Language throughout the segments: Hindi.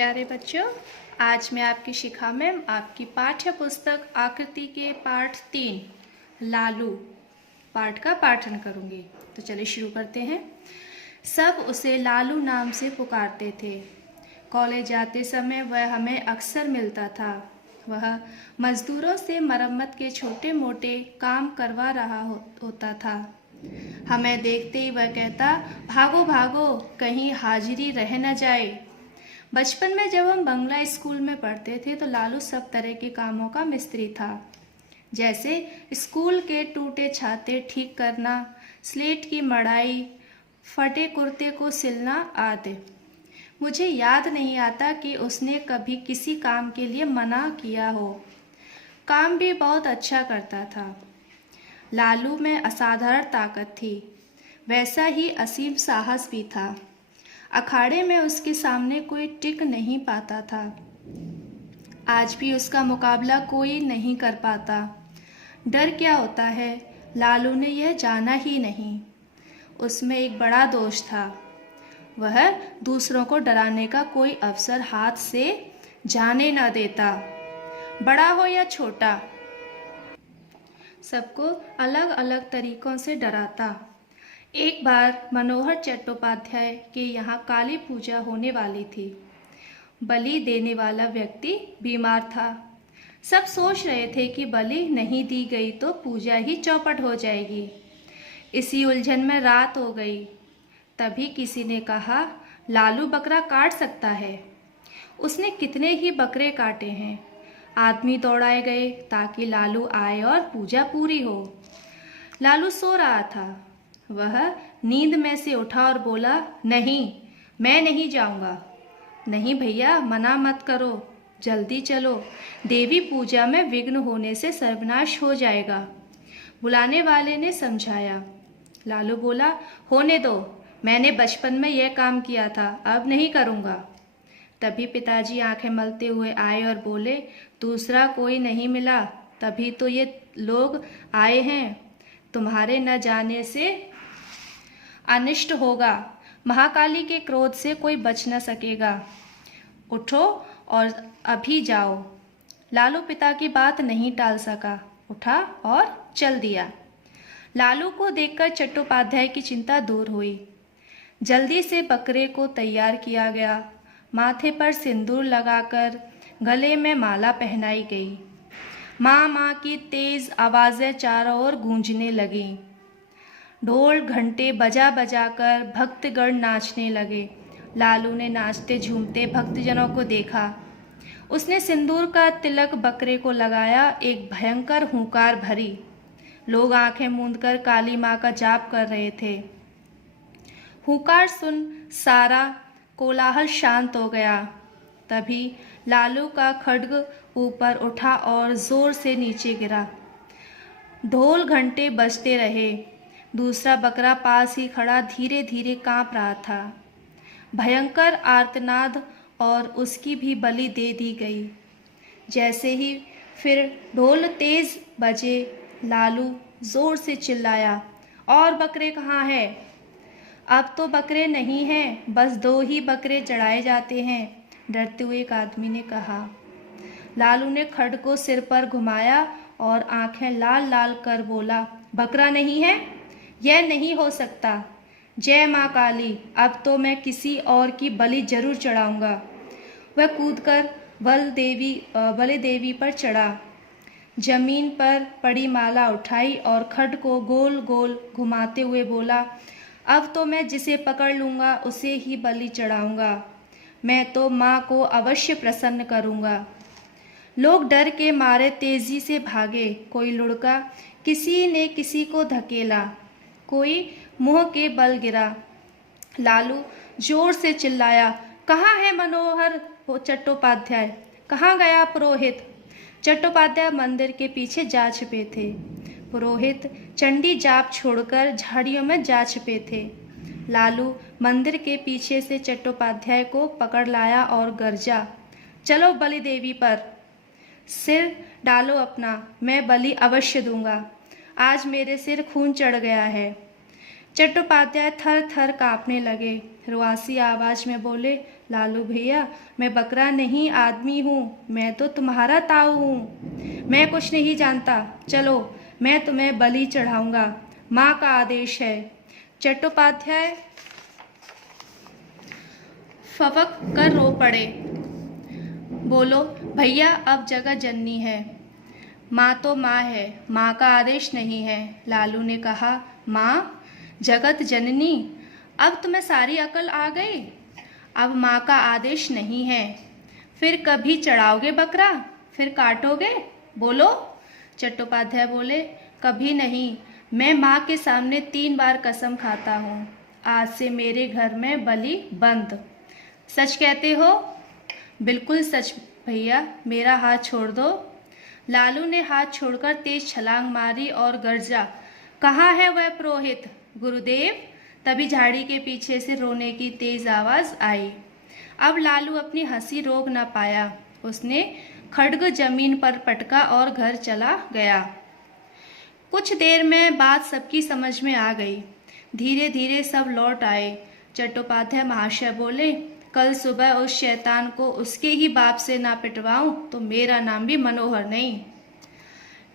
प्यारे बच्चों, आज मैं आपकी शिक्षा में आपकी पाठ्य पुस्तक आकृति के पाठ 3 लालू पाठ का पाठन करूंगी। तो चलिए शुरू करते हैं। सब उसे लालू नाम से पुकारते थे। कॉलेज जाते समय वह हमें अक्सर मिलता था। वह मजदूरों से मरम्मत के छोटे मोटे काम करवा रहा होता था। हमें देखते ही वह कहता, भागो भागो, कहीं हाजिरी रह न जाए। बचपन में जब हम बंगला स्कूल में पढ़ते थे तो लालू सब तरह के कामों का मिस्त्री था, जैसे स्कूल के टूटे छाते ठीक करना, स्लेट की मढ़ाई, फटे कुर्ते को सिलना आदि। मुझे याद नहीं आता कि उसने कभी किसी काम के लिए मना किया हो। काम भी बहुत अच्छा करता था। लालू में असाधारण ताकत थी, वैसा ही असीम साहस भी था। अखाड़े में उसके सामने कोई टिक नहीं पाता था। आज भी उसका मुकाबला कोई नहीं कर पाता। डर क्या होता है, लालू ने यह जाना ही नहीं। उसमें एक बड़ा दोष था, वह दूसरों को डराने का कोई अवसर हाथ से जाने न देता, बड़ा हो या छोटा। सबको अलग अलग तरीकों से डराता। एक बार मनोहर चट्टोपाध्याय के यहाँ काली पूजा होने वाली थी। बलि देने वाला व्यक्ति बीमार था। सब सोच रहे थे कि बलि नहीं दी गई तो पूजा ही चौपट हो जाएगी। इसी उलझन में रात हो गई। तभी किसी ने कहा, लालू बकरा काट सकता है। उसने कितने ही बकरे काटे हैं। आदमी दौड़ाए गए ताकि लालू आए और पूजा पूरी हो। लालू सो रहा था। वह नींद में से उठा और बोला, नहीं, मैं नहीं जाऊंगा। नहीं भैया, मना मत करो, जल्दी चलो, देवी पूजा में विघ्न होने से सर्वनाश हो जाएगा। बुलाने वाले ने समझाया। लालू बोला, होने दो, मैंने बचपन में यह काम किया था, अब नहीं करूंगा। तभी पिताजी आंखें मलते हुए आए और बोले, दूसरा कोई नहीं मिला, तभी तो ये लोग आए हैं। तुम्हारे न जाने से अनिष्ट होगा। महाकाली के क्रोध से कोई बच न सकेगा। उठो और अभी जाओ। लालू पिता की बात नहीं टाल सका, उठा और चल दिया। लालू को देखकर चट्टोपाध्याय की चिंता दूर हुई। जल्दी से बकरे को तैयार किया गया। माथे पर सिंदूर लगाकर गले में माला पहनाई गई। माँ माँ की तेज आवाज़ें चारों ओर गूंजने लगीं। ढोल घंटे बजा बजाकर भक्तगण नाचने लगे। लालू ने नाचते झूमते भक्तजनों को देखा। उसने सिंदूर का तिलक बकरे को लगाया। एक भयंकर हुंकार भरी। लोग आंखें मूंदकर काली माँ का जाप कर रहे थे। हुंकार सुन सारा कोलाहल शांत हो गया। तभी लालू का खड्ग ऊपर उठा और जोर से नीचे गिरा। ढोल घंटे बजते रहे। दूसरा बकरा पास ही खड़ा धीरे धीरे कांप रहा था। भयंकर आर्तनाद और उसकी भी बलि दे दी गई। जैसे ही फिर ढोल तेज बजे, लालू जोर से चिल्लाया, और बकरे कहाँ हैं? अब तो बकरे नहीं हैं, बस 2 ही बकरे चढ़ाए जाते हैं, डरते हुए एक आदमी ने कहा। लालू ने खड्ग को सिर पर घुमाया और आंखें लाल लाल कर बोला, बकरा नहीं है? यह नहीं हो सकता। जय माँ काली, अब तो मैं किसी और की बलि जरूर चढ़ाऊंगा। वह कूदकर बलि देवी पर चढ़ा। जमीन पर पड़ी माला उठाई और खड्ग को गोल गोल घुमाते हुए बोला, अब तो मैं जिसे पकड़ लूँगा उसे ही बलि चढ़ाऊंगा। मैं तो माँ को अवश्य प्रसन्न करूँगा। लोग डर के मारे तेजी से भागे। कोई लुढ़का, किसी ने किसी को धकेला, कोई मुंह के बल गिरा। लालू जोर से चिल्लाया, कहाँ है मनोहर चट्टोपाध्याय? कहाँ गया पुरोहित? चट्टोपाध्याय मंदिर के पीछे जा छिपे थे। पुरोहित चंडी जाप छोड़कर झाड़ियों में जा छिपे थे। लालू मंदिर के पीछे से चट्टोपाध्याय को पकड़ लाया और गरजा, चलो बलि देवी पर, सिर डालो अपना, मैं बलि अवश्य दूंगा। आज मेरे सिर खून चढ़ गया है। चट्टोपाध्याय थर थर काँपने लगे। रुआसी आवाज में बोले, लालू भैया, मैं बकरा नहीं आदमी हूँ, मैं तो तुम्हारा ताऊ हूँ। मैं कुछ नहीं जानता, चलो मैं तुम्हें बलि चढ़ाऊंगा, माँ का आदेश है। चट्टोपाध्याय फवक कर रो पड़े। बोलो, भैया अब जगत जननी है, माँ तो माँ है, माँ का आदेश नहीं है। लालू ने कहा, माँ जगत जननी, अब तुम्हें सारी अकल आ गई। अब माँ का आदेश नहीं है, फिर कभी चढ़ाओगे बकरा, फिर काटोगे? बोलो। चट्टोपाध्याय बोले, कभी नहीं, मैं माँ के सामने 3 बार कसम खाता हूँ, आज से मेरे घर में बलि बंद। सच कहते हो? बिल्कुल सच भैया, मेरा हाथ छोड़ दो। लालू ने हाथ छोड़कर तेज छलांग मारी और गर्जा, कहाँ है वह पुरोहित? गुरुदेव। तभी झाड़ी के पीछे से रोने की तेज आवाज आई। अब लालू अपनी हंसी रोक न पाया, उसने खड्ग जमीन पर पटका और घर चला गया। कुछ देर में बात सबकी समझ में आ गई। धीरे धीरे सब लौट आए। चट्टोपाध्याय महाशय बोले, कल सुबह उस शैतान को उसके ही बाप से ना पिटवाऊं तो मेरा नाम भी मनोहर नहीं।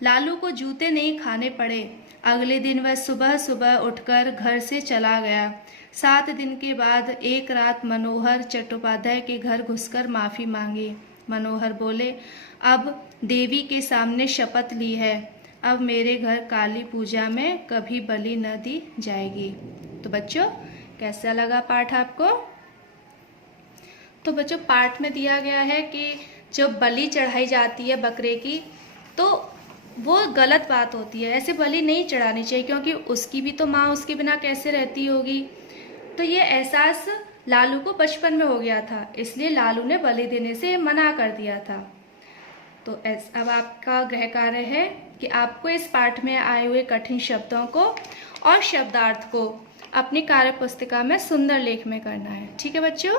लालू को जूते नहीं खाने पड़े। अगले दिन वह सुबह सुबह उठकर घर से चला गया। 7 दिन के बाद एक रात मनोहर चट्टोपाध्याय के घर घुसकर माफ़ी मांगी। मनोहर बोले, अब देवी के सामने शपथ ली है, अब मेरे घर काली पूजा में कभी बलि न दी जाएगी। तो बच्चों, कैसा लगा पाठ आपको? तो बच्चों, पाठ में दिया गया है कि जब बलि चढ़ाई जाती है बकरे की, तो वो गलत बात होती है, ऐसे बलि नहीं चढ़ानी चाहिए, क्योंकि उसकी भी तो माँ उसके बिना कैसे रहती होगी। तो ये एहसास लालू को बचपन में हो गया था, इसलिए लालू ने बलि देने से मना कर दिया था। तो अब आपका गृह कार्य है कि आपको इस पाठ में आए हुए कठिन शब्दों को और शब्दार्थ को अपनी कार्य पुस्तिका में सुंदर लेख में करना है। ठीक है बच्चों?